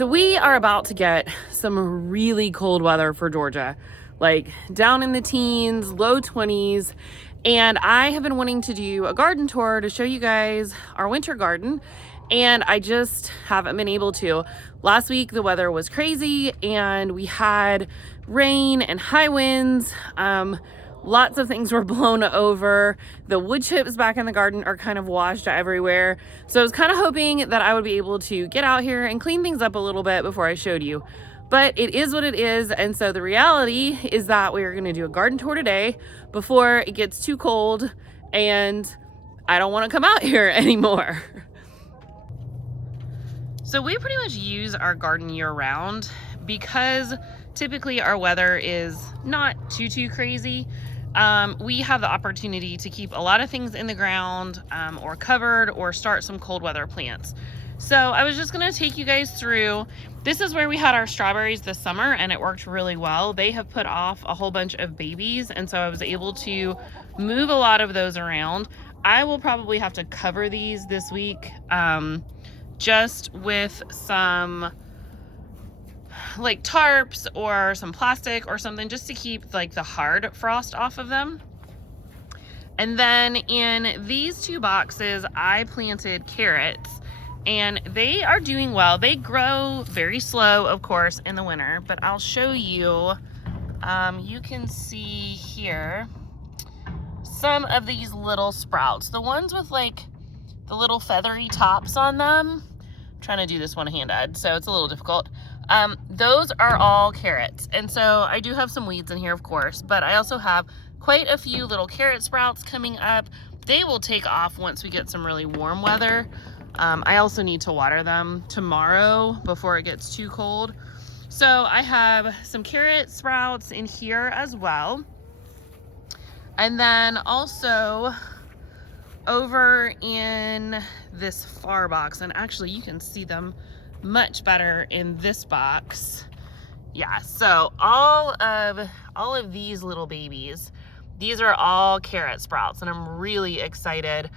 So we are about to get some really cold weather for Georgia, like down in the teens, low 20s. And I have been wanting to do a garden tour to show you guys our winter garden, and I just haven't been able to. Last week the weather was crazy and we had rain and high winds. Lots of things were blown over. The wood chips back in the garden are kind of washed everywhere. So I was kind of hoping that I would be able to get out here and clean things up a little bit before I showed you. But it is what it is. And so the reality is that we are going to do a garden tour today before it gets too cold and I don't want to come out here anymore. So we pretty much use our garden year round because typically our weather is not too crazy. We have the opportunity to keep a lot of things in the ground or covered or start some cold weather plants. So I was just gonna take you guys through. This is where we had our strawberries this summer and it worked really well. They have put off a whole bunch of babies, and so I was able to move a lot of those around. I will probably have to cover these this week just with some like tarps or some plastic or something, just to keep like the hard frost off of them. And then in these two boxes I planted carrots, and they are doing well. They grow very slow, of course, in the winter, but I'll show you. You can see here some of these little sprouts, the ones with like the little feathery tops on them. I'm trying to do this one-handed, so it's a little difficult. Those are all carrots. And so I do have some weeds in here, of course, but I also have quite a few little carrot sprouts coming up. They will take off once we get some really warm weather. I also need to water them tomorrow before it gets too cold. So I have some carrot sprouts in here as well. And then also over in this far box, and actually you can see them much better in this box. Yeah, so all of these little babies, these are all carrot sprouts, and I'm really excited.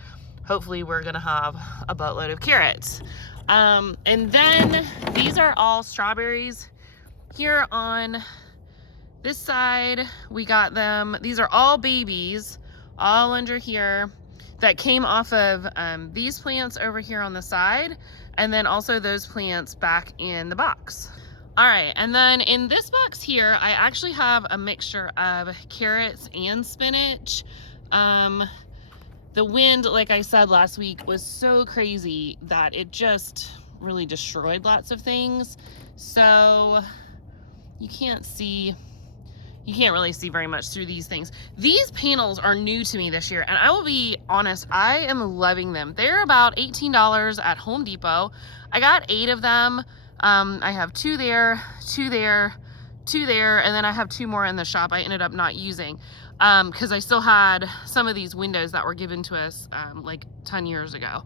Hopefully we're gonna have a boatload of carrots. And then these are all strawberries. Here on this side we got them. These are all babies, all under here, that came off of these plants over here on the side, and then also those plants back in the box. All right, and then in this box here, I actually have a mixture of carrots and spinach. The wind, like I said last week, was so crazy that it just really destroyed lots of things. So you can't really see very much through these things. These panels are new to me this year, and I will be honest, I am loving them. They're about $18 at Home Depot. I got 8 of them. I have 2 there, 2 there, 2 there, and then I have 2 more in the shop I ended up not using because I still had some of these windows that were given to us like 10 years ago.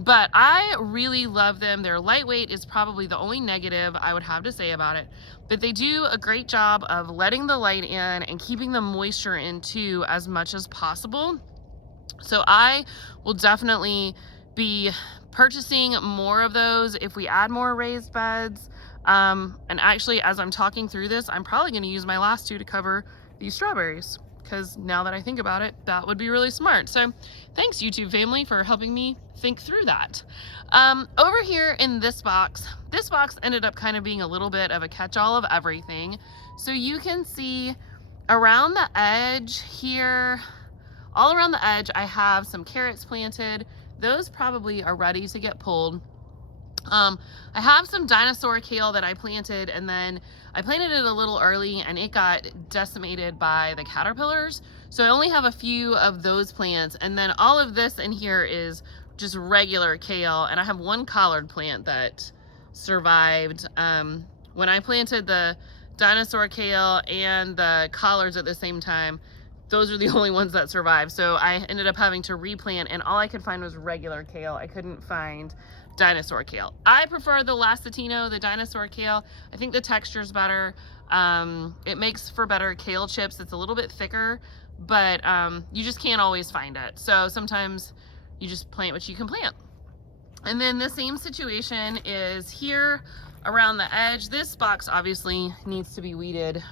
But I really love them. Their lightweight is probably the only negative I would have to say about it. But they do a great job of letting the light in and keeping the moisture in too as much as possible. So I will definitely be purchasing more of those if we add more raised beds. And actually, as I'm talking through this, I'm probably going to use my last 2 to cover these strawberries, because now that I think about it, that would be really smart. So thanks, YouTube family, for helping me think through that. Over here in this box ended up kind of being a little bit of a catch-all of everything. So you can see around the edge here, all around the edge, I have some carrots planted. Those probably are ready to get pulled. I have some dinosaur kale that I planted, and then I planted it a little early and it got decimated by the caterpillars. So I only have a few of those plants, and then all of this in here is just regular kale, and I have 1 collard plant that survived. When I planted the dinosaur kale and the collards at the same time, those are the only ones that survived. So I ended up having to replant, and all I could find was regular kale. I couldn't find dinosaur kale. I prefer the Lasatino, the dinosaur kale. I think the texture's better. It makes for better kale chips. It's a little bit thicker, but you just can't always find it. So sometimes you just plant what you can plant. And then the same situation is here around the edge. This box obviously needs to be weeded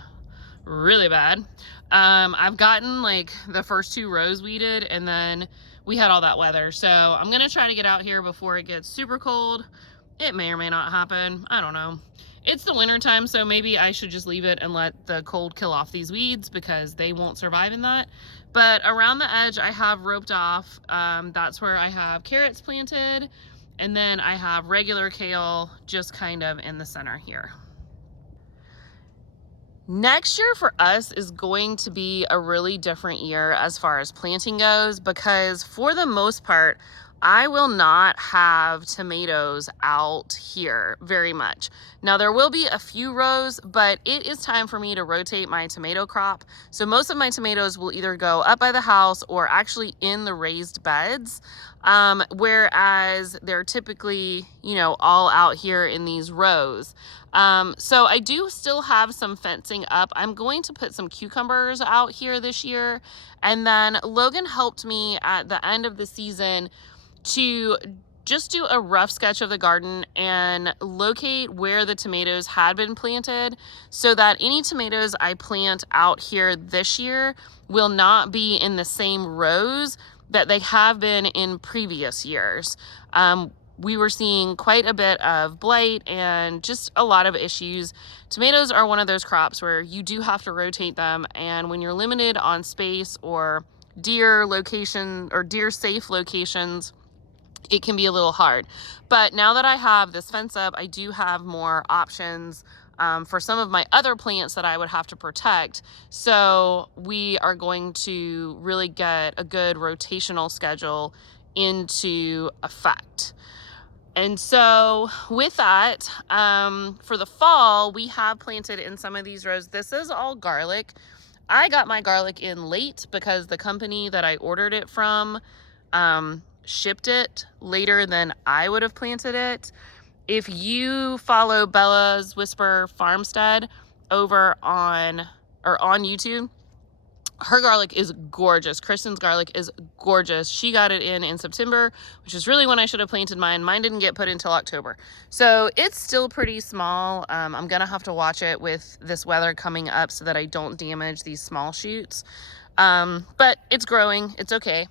really bad. I've gotten like the first 2 rows weeded, and then we had all that weather. So I'm gonna try to get out here before it gets super cold. It may or may not happen, I don't know. It's the winter time, so maybe I should just leave it and let the cold kill off these weeds because they won't survive in that. But around the edge I have roped off. That's where I have carrots planted, and then I have regular kale just kind of in the center here. Next year for us is going to be a really different year as far as planting goes, because for the most part, I will not have tomatoes out here very much. Now there will be a few rows, but it is time for me to rotate my tomato crop. So most of my tomatoes will either go up by the house or actually in the raised beds. Whereas they're typically, you know, all out here in these rows. So I do still have some fencing up. I'm going to put some cucumbers out here this year. And then Logan helped me at the end of the season to just do a rough sketch of the garden and locate where the tomatoes had been planted, so that any tomatoes I plant out here this year will not be in the same rows that they have been in previous years. We were seeing quite a bit of blight and just a lot of issues. Tomatoes are one of those crops where you do have to rotate them, and when you're limited on space or deer location or deer safe locations, it can be a little hard. But now that I have this fence up, I do have more options for some of my other plants that I would have to protect. So we are going to really get a good rotational schedule into effect. And so with that, for the fall, we have planted in some of these rows. This is all garlic. I got my garlic in late because the company that I ordered it from shipped it later than I would have planted it. If you follow Bella's Whisper Farmstead over on YouTube, her garlic is gorgeous. Kristen's garlic is gorgeous. She got it in September, which is really when I should have planted mine. Mine didn't get put until October. So it's still pretty small. I'm gonna have to watch it with this weather coming up so that I don't damage these small shoots. But it's growing, it's okay.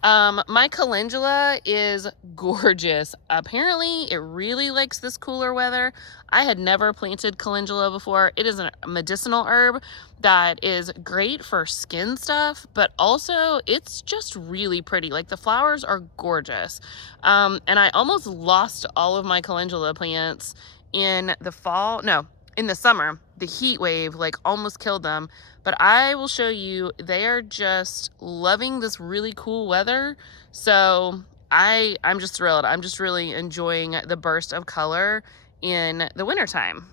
My calendula is gorgeous. Apparently it really likes this cooler weather. I had never planted calendula before. It is a medicinal herb that is great for skin stuff, but also it's just really pretty. Like, the flowers are gorgeous. And I almost lost all of my calendula plants in the fall. No, in the summer. The heat wave like almost killed them. But I will show you, they are just loving this really cool weather. So I'm just thrilled. I'm just really enjoying the burst of color in the wintertime.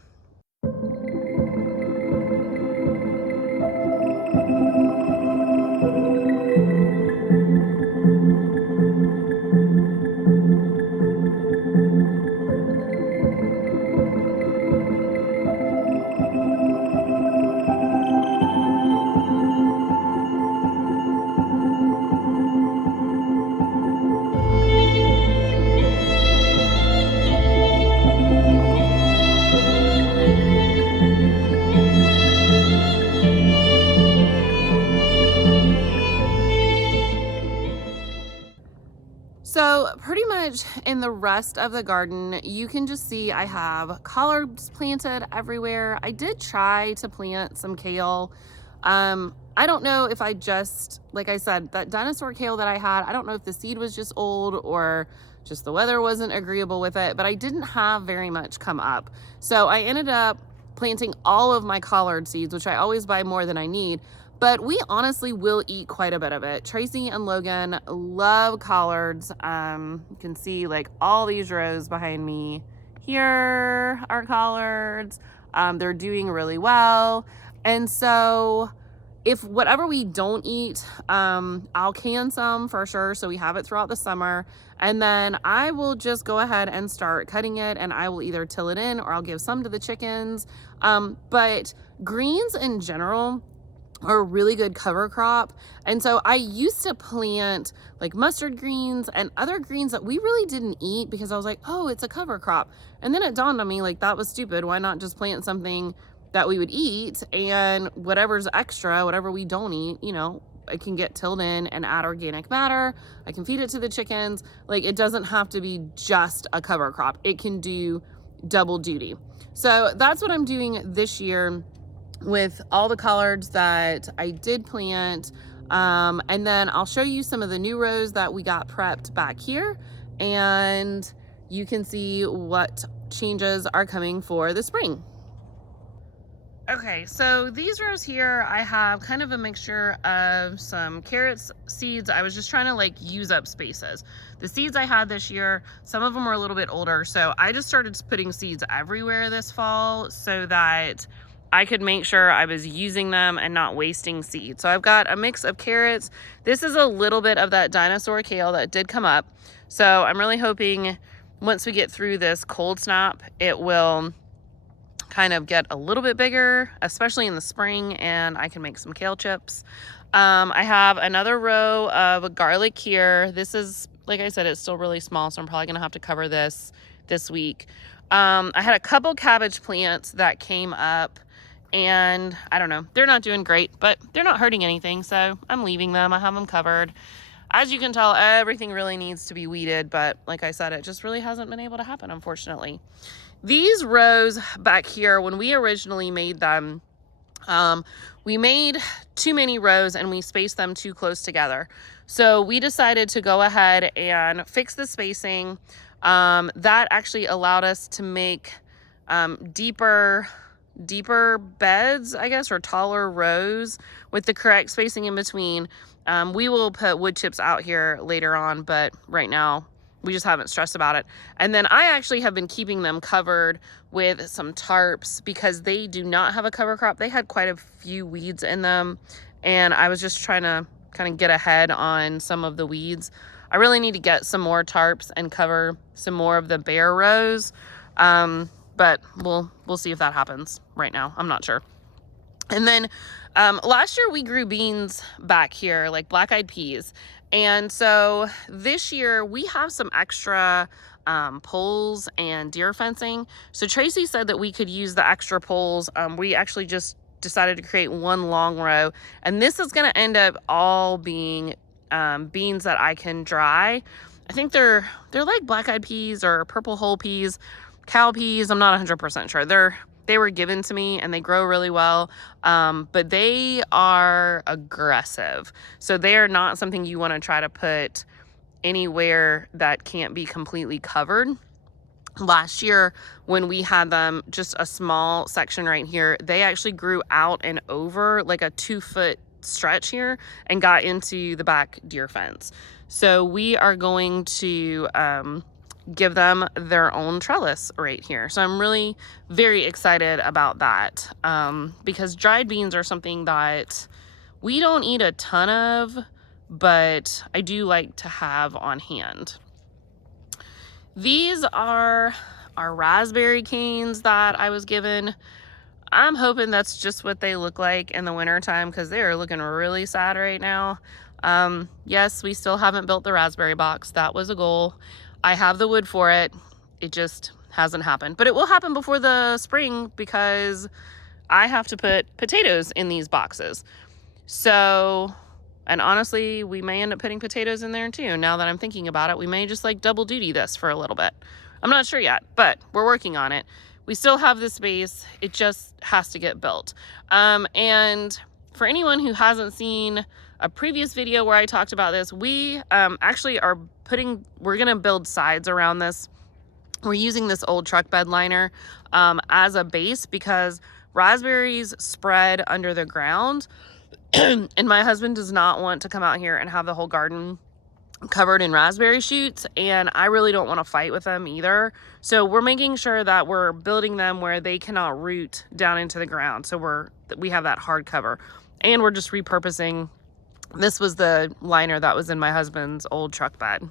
So pretty much in the rest of the garden, you can just see I have collards planted everywhere. I did try to plant some kale. I don't know if I just, like I said, that dinosaur kale that I had, I don't know if the seed was just old or just the weather wasn't agreeable with it, but I didn't have very much come up. So I ended up planting all of my collard seeds, which I always buy more than I need. But we honestly will eat quite a bit of it. Tracy and Logan love collards. You can see like all these rows behind me here are collards. They're doing really well. And so if whatever we don't eat, I'll can some for sure, so we have it throughout the summer. And then I will just go ahead and start cutting it, and I will either till it in or I'll give some to the chickens. But greens in general, are a really good cover crop. And so I used to plant like mustard greens and other greens that we really didn't eat because I was like, oh, it's a cover crop. And then it dawned on me, like, that was stupid. Why not just plant something that we would eat, and whatever's extra, whatever we don't eat, you know, it can get tilled in and add organic matter. I can feed it to the chickens. Like, it doesn't have to be just a cover crop. It can do double duty. So that's what I'm doing this year with all the collards that I did plant. And then I'll show you some of the new rows that we got prepped back here, and you can see what changes are coming for the spring. Okay, so these rows here, I have kind of a mixture of some carrots seeds. I was just trying to like use up spaces. The seeds I had this year, some of them were a little bit older, so I just started putting seeds everywhere this fall so that I could make sure I was using them and not wasting seeds. So I've got a mix of carrots. This is a little bit of that dinosaur kale that did come up. So I'm really hoping once we get through this cold snap, it will kind of get a little bit bigger, especially in the spring, and I can make some kale chips. I have another row of garlic here. This is, like I said, it's still really small, so I'm probably gonna have to cover this week. I had a couple cabbage plants that came up, and I don't know, they're not doing great, but they're not hurting anything, so I'm leaving them. I have them covered. As you can tell, everything really needs to be weeded, but like I said, it just really hasn't been able to happen, unfortunately. These rows back here, when we originally made them, we made too many rows and we spaced them too close together. So we decided to go ahead and fix the spacing. That actually allowed us to make deeper beds, I guess, or taller rows with the correct spacing in between. We will put wood chips out here later on, but right now we just haven't stressed about it. And then I actually have been keeping them covered with some tarps because they do not have a cover crop. They had quite a few weeds in them, and I was just trying to kind of get ahead on some of the weeds. I really need to get some more tarps and cover some more of the bare rows, but we'll see if that happens. Right now, I'm not sure. And then last year we grew beans back here, like black-eyed peas. And so this year we have some extra poles and deer fencing. So Tracy said that we could use the extra poles. We actually just decided to create one long row. And this is going to end up all being beans that I can dry. I think they're like black-eyed peas or purple whole peas, cow peas. I'm not 100% sure. They were given to me and they grow really well, but they are aggressive. So they are not something you want to try to put anywhere that can't be completely covered. Last year, when we had them, just a small section right here, they actually grew out and over like a 2-foot stretch here and got into the back deer fence. So we are going to give them their own trellis right here. So I'm really very excited about that, because dried beans are something that we don't eat a ton of, but I do like to have on hand. These are our raspberry canes that I was given. I'm hoping that's just what they look like in the wintertime because they are looking really sad right now. Yes, we still haven't built the raspberry box. That was a goal. I have the wood for it. It just hasn't happened. But it will happen before the spring because I have to put potatoes in these boxes. So, and honestly, we may end up putting potatoes in there too. Now that I'm thinking about it, we may just like double duty this for a little bit. I'm not sure yet, but we're working on it. We still have the space. It just has to get built. And for anyone who hasn't seen a previous video where I talked about this, we actually are we're gonna build sides around this. We're using this old truck bed liner as a base because raspberries spread under the ground and my husband does not want to come out here and have the whole garden covered in raspberry shoots, and I really don't want to fight with them either. So we're making sure that we're building them where they cannot root down into the ground. So we have that hard cover, and we're just repurposing. This was the liner that was in my husband's old truck bed.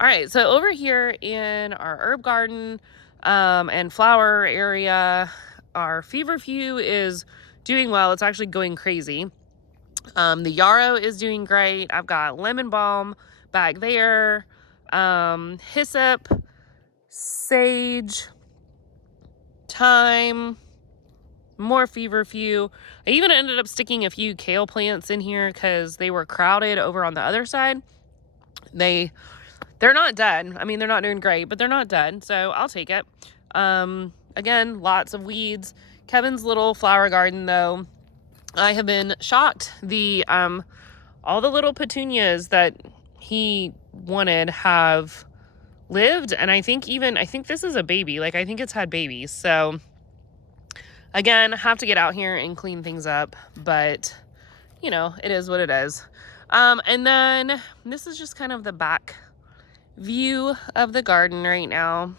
All right, so over here in our herb garden and flower area, our feverfew is doing well. It's actually going crazy. The yarrow is doing great. I've got lemon balm back there, hyssop, sage, thyme, more feverfew. I even ended up sticking a few kale plants in here because they were crowded over on the other side. They're not dead. I mean, they're not doing great, but they're not dead, so I'll take it. Again, lots of weeds. Kevin's little flower garden, though, I have been shocked. All the little petunias that he wanted have lived, and I think this is a baby. Like, I think it's had babies. So again, have to get out here and clean things up, but you know, it is what it is. And then this is just kind of the back view of the garden right now.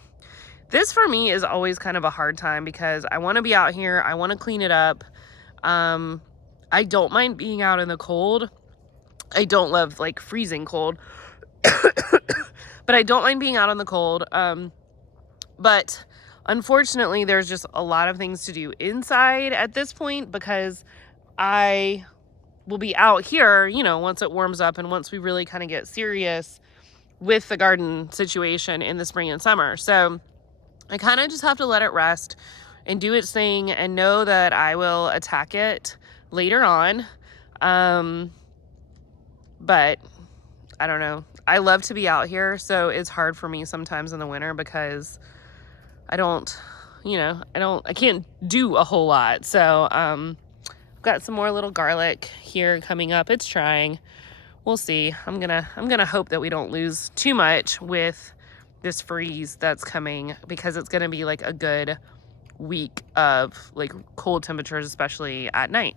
This for me is always kind of a hard time because I want to be out here. I want to clean it up. I don't mind being out in the cold. I don't love like freezing cold, but I don't mind being out in the cold. But unfortunately, there's just a lot of things to do inside at this point because I will be out here, you know, once it warms up and once we really kind of get serious with the garden situation in the spring and summer. So I kind of just have to let it rest and do its thing and know that I will attack it later on. But I don't know. I love to be out here, so it's hard for me sometimes in the winter because I can't do a whole lot. So, I've got some more little garlic here coming up. It's trying. We'll see. I'm gonna hope that we don't lose too much with this freeze that's coming because it's gonna be like a good week of like cold temperatures, especially at night.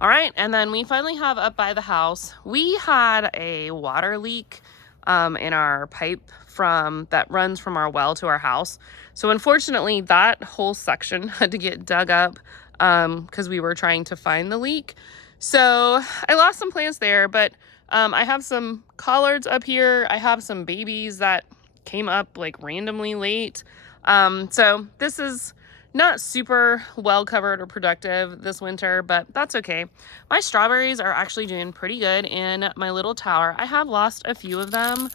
All right, and then we finally have up by the house, we had a water leak in our pipe that runs from our well to our house. So unfortunately, that whole section had to get dug up because we were trying to find the leak. So I lost some plants there, but I have some collards up here. I have some babies that came up like randomly late. So this is not super well covered or productive this winter, but that's okay. My strawberries are actually doing pretty good in my little tower. I have lost a few of them,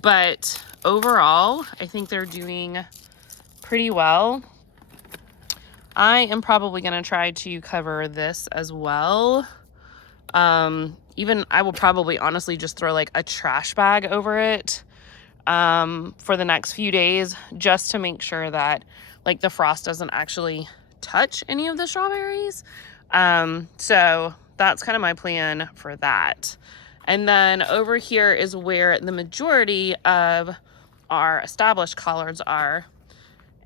but overall, I think they're doing pretty well. I am probably going to try to cover this as well. I will probably honestly just throw like a trash bag over it for the next few days just to make sure that like the frost doesn't actually touch any of the strawberries. So that's kind of my plan for that. And then over here is where the majority of our established collards are.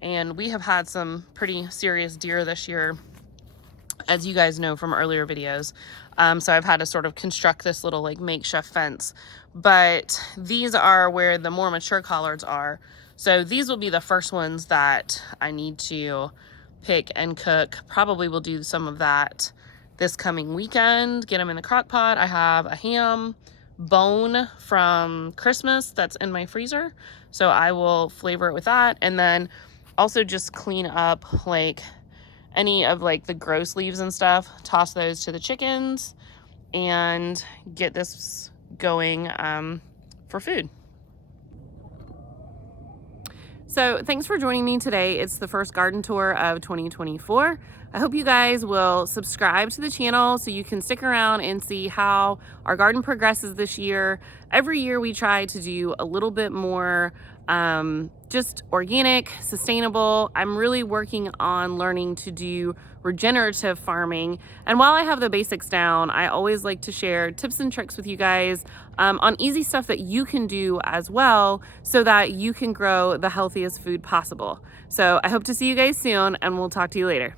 And we have had some pretty serious deer this year, as you guys know from earlier videos. So I've had to sort of construct this little like makeshift fence. But these are where the more mature collards are. So these will be the first ones that I need to pick and cook. Probably will do some of that this coming weekend. Get them in the crock pot. I have a ham bone from Christmas that's in my freezer. So I will flavor it with that. And then also just clean up like any of like the gross leaves and stuff, toss those to the chickens and get this going for food. So thanks for joining me today. It's the first garden tour of 2024. I hope you guys will subscribe to the channel so you can stick around and see how our garden progresses this year. Every year we try to do a little bit more just organic, sustainable. I'm really working on learning to do regenerative farming. And while I have the basics down, I always like to share tips and tricks with you guys on easy stuff that you can do as well so that you can grow the healthiest food possible. So I hope to see you guys soon and we'll talk to you later.